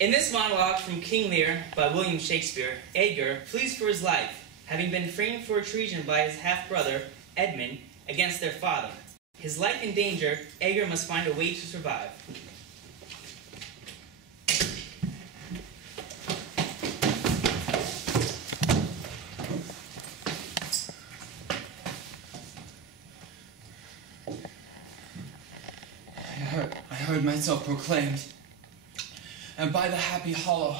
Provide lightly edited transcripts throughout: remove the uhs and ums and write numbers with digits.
In this monologue from King Lear by William Shakespeare, Edgar flees for his life, having been framed for a treason by his half-brother, Edmund, against their father. His life in danger, Edgar must find a way to survive. I heard myself proclaimed, and by the happy hollow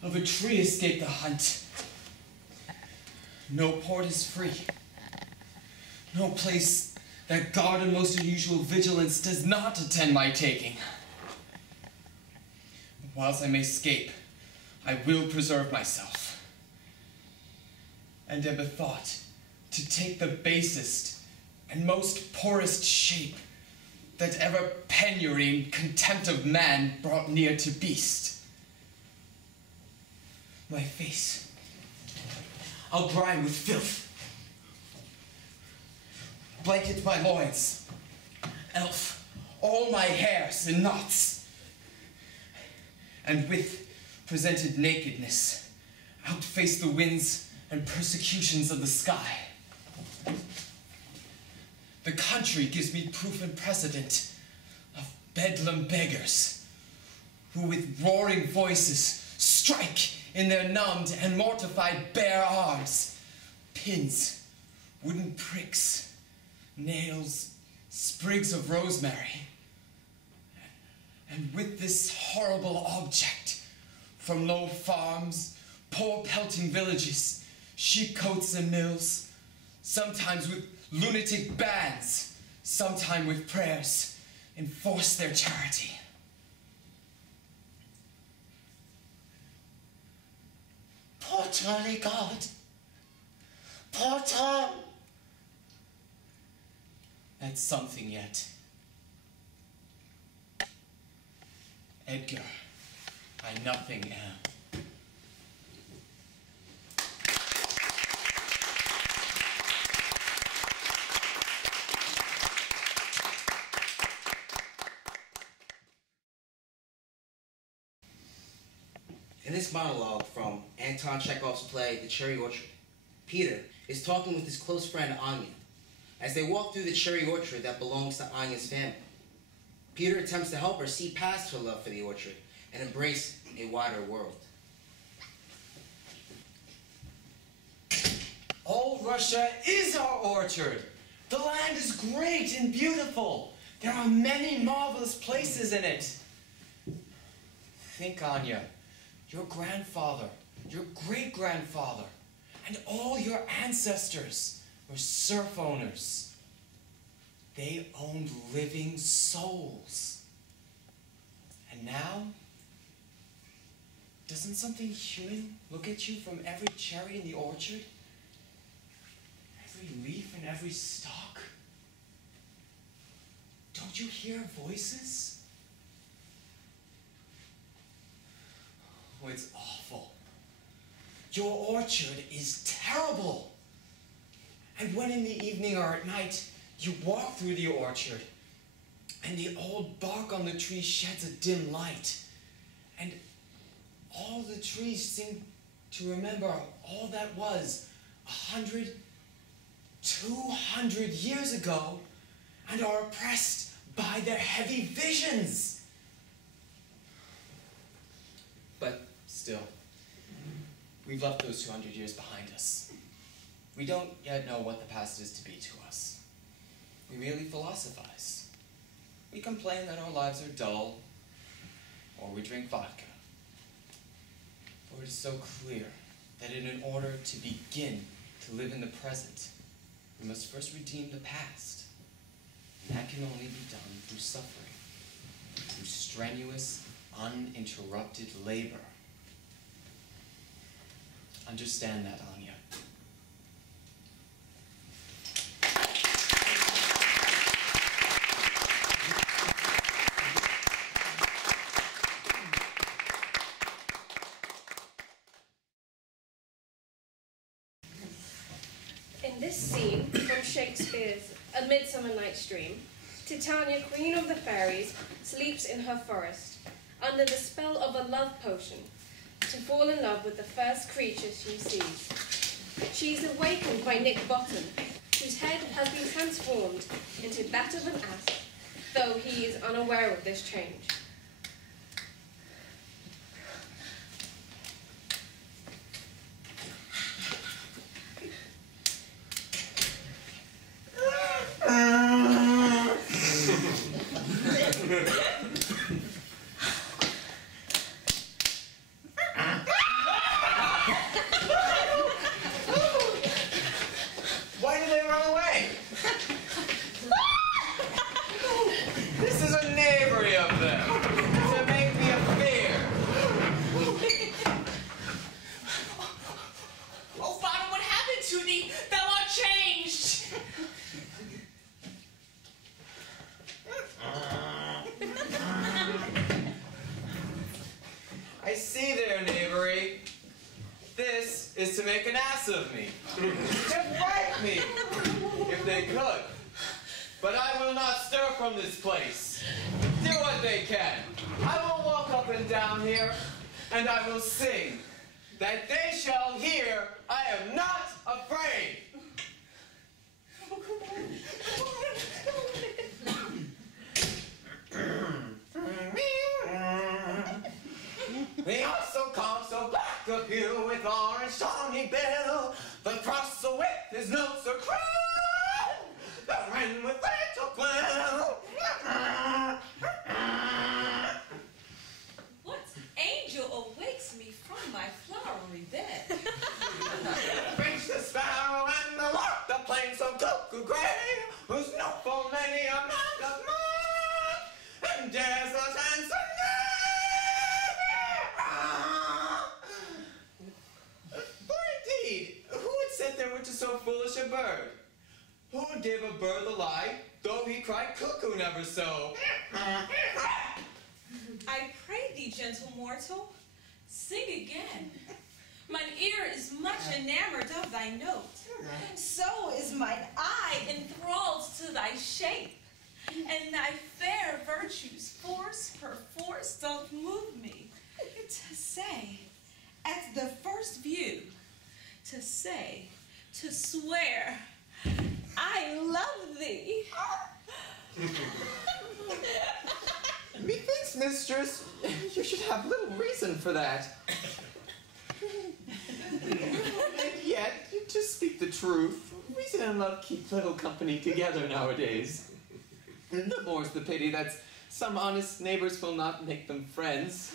of a tree escaped the hunt. No port is free, no place that guard and most unusual vigilance does not attend my taking. Whilst I may escape, I will preserve myself, and am bethought to take the basest and most poorest shape that ever penury and contempt of man brought near to beast. My face I'll brine with filth, blanket my loins, elf all my hairs in knots, and with presented nakedness outface the winds and persecutions of the sky. The country gives me proof and precedent of bedlam beggars who with roaring voices strike in their numbed and mortified bare arms pins, wooden pricks, nails, sprigs of rosemary. And with this horrible object, from low farms, poor pelting villages, sheepcotes and mills, sometimes with lunatic bands, sometime with prayers, enforce their charity. Poor Charlie God, poor Tom. That's something yet. Edgar, I nothing am. In this monologue from Anton Chekhov's play, The Cherry Orchard, Peter is talking with his close friend Anya. As they walk through the cherry orchard that belongs to Anya's family, Peter attempts to help her see past her love for the orchard and embrace a wider world. All Russia is our orchard. The land is great and beautiful. There are many marvelous places in it. Think, Anya. Your grandfather, your great-grandfather, and all your ancestors were serf owners. They owned living souls. And now, doesn't something human look at you from every cherry in the orchard? Every leaf and every stalk? Don't you hear voices? Oh, it's awful. Your orchard is terrible. And when in the evening or at night you walk through the orchard and the old bark on the trees sheds a dim light, and all the trees seem to remember all that was 100, 200 years ago and are oppressed by their heavy visions. But still, we've left those 200 years behind us. We don't yet know what the past is to be to us. We merely philosophize. We complain that our lives are dull, or we drink vodka. For it is so clear that in order to begin to live in the present, we must first redeem the past. And that can only be done through suffering, through strenuous, uninterrupted labor. Understand that, Anya. In this scene from Shakespeare's A Midsummer Night's Dream, Titania, queen of the fairies, sleeps in her forest. under the spell of a love potion, to fall in love with the first creature she sees. She is awakened by Nick Bottom, whose head has been transformed into that of an ass, though he is unaware of this change. Why did they run away? This is a knavery of them to make me a fear. Oh, Father, what happened to thee? Thou art changed. I see their knavery. This is to make an ass of me. To fright me, if they could. But I will not stir from this place. Do what they can. I will walk up and down here, and I will sing, that they shall hear I am not afraid. The horse so calm, so black of hue, with orange tawny bill. The thrust so with his nose so cruel. The wren with little quill. What angel awakes me from my flowery bed? Finch the sparrow and the lark, the plain so cuckoo gray, whose note for many a man doth mark, and dares us answer so foolish a bird? Who would give a bird the lie, though he cried cuckoo never so? I pray thee, gentle mortal, sing again. Mine ear is much enamored of thy note. So is mine eye enthralled to thy shape. And thy fair virtues force doth move me. To say, at the first view, to say, to swear, I love thee. Methinks, mistress, you should have little reason for that. And yet, to speak the truth, reason and love keep little company together nowadays. The more's the pity that some honest neighbors will not make them friends.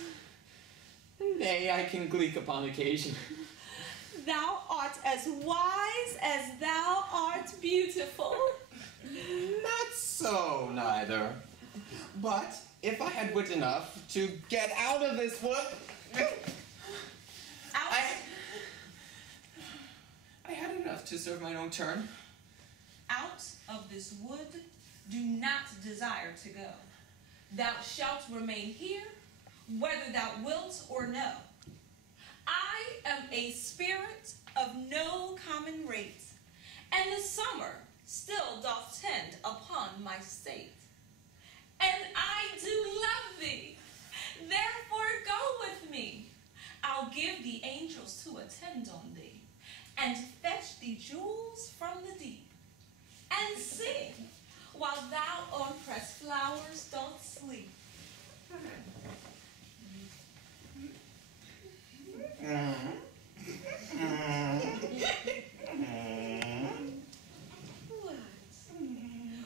Nay, I can gleek upon occasion. Thou art as wise as thou art beautiful. Not so, neither. But if I had wit enough to get out of this wood, I had enough to serve mine own turn. Out of this wood do not desire to go. Thou shalt remain here, whether thou wilt or no. I am a spirit of no common rate, and the summer still doth tend upon my state. And I do love thee, therefore go with me. I'll give thee angels to attend on thee, and fetch thee jewels from the deep, and sing while thou on pressed flowers doth sleep.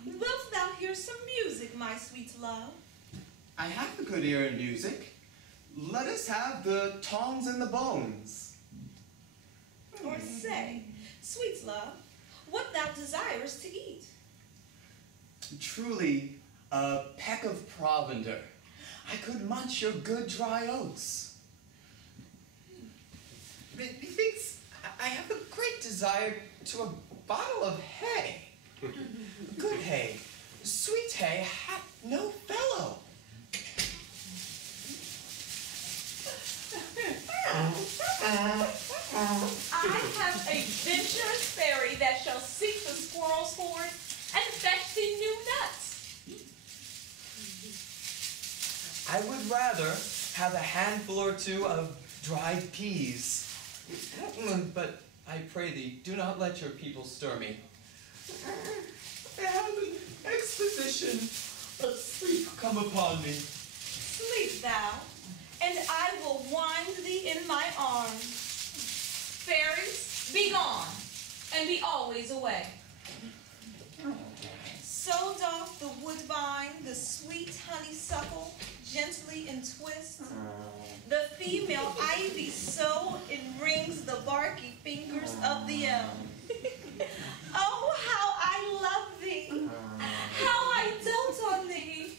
Wilt thou hear some music, my sweet love? I have a good ear in music. Let us have the tongs and the bones. Or say, sweet love, what thou desirest to eat? Truly, a peck of provender. I could munch your good dry oats. Methinks I have a great desire to a bottle of hay. Good hay, sweet hay, hath no fellow. I have a venturous fairy that shall seek the squirrel's hoard and fetch thee new nuts. I would rather have a handful or two of dried peas. But I pray thee, do not let your people stir me. I have an exposition of sleep come upon me. Sleep thou, and I will wind thee in my arms. Fairies, be gone, and be always away. So doth the woodbine, the sweet honeysuckle, gently entwist. The female ivy so enrings the barky fingers of the elm. Oh, how I love thee! How I dote on thee!